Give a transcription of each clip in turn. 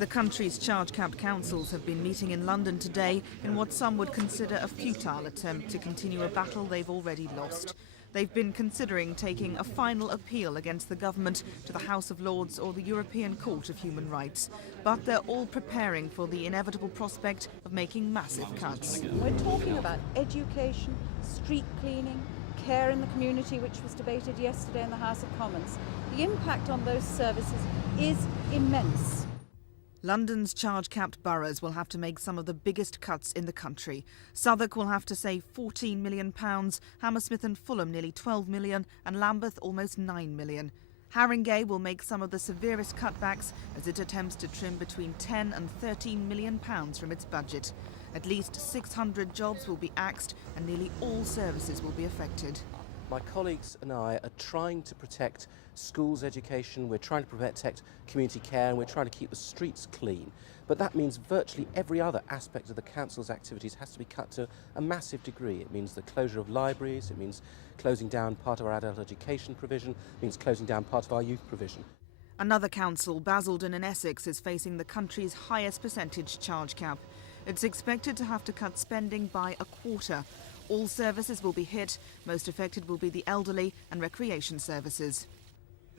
The country's charge-capped councils have been meeting in London today in what some would consider a futile attempt to continue a battle they've already lost. They've been considering taking a final appeal against the government to the House of Lords or the European Court of Human Rights. But they're all preparing for the inevitable prospect of making massive cuts. We're talking about education, street cleaning, care in the community, which was debated yesterday in the House of Commons. The impact on those services is immense. London's charge-capped boroughs will have to make some of the biggest cuts in the country. Southwark will have to save £14 million, Hammersmith and Fulham nearly £12 million, and Lambeth almost £9 million. Haringey will make some of the severest cutbacks as it attempts to trim between £10 and £13 million from its budget. At least 600 jobs will be axed and nearly all services will be affected. My colleagues and I are trying to protect schools' education, we're trying to protect community care, and we're trying to keep the streets clean. But that means virtually every other aspect of the council's activities has to be cut to a massive degree. It means the closure of libraries, it means closing down part of our adult education provision, it means closing down part of our youth provision. Another council, Basildon in Essex, is facing the country's highest percentage charge cap. It's expected to have to cut spending by a quarter. All services will be hit. Most affected will be the elderly and recreation services.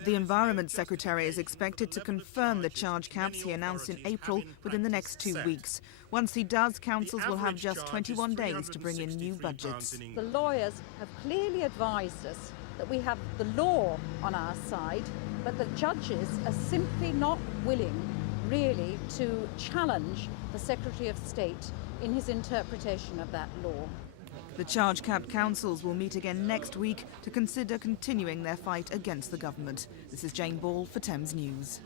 The Environment Secretary is expected to confirm the charge caps he announced in April within the next 2 weeks. Once he does, councils will have just 21 days to bring in new budgets. The lawyers have clearly advised us that we have the law on our side, but the judges are simply not willing, really, to challenge the Secretary of State in his interpretation of that law. The charge-capped councils will meet again next week to consider continuing their fight against the government. This is Jane Ball for Thames News.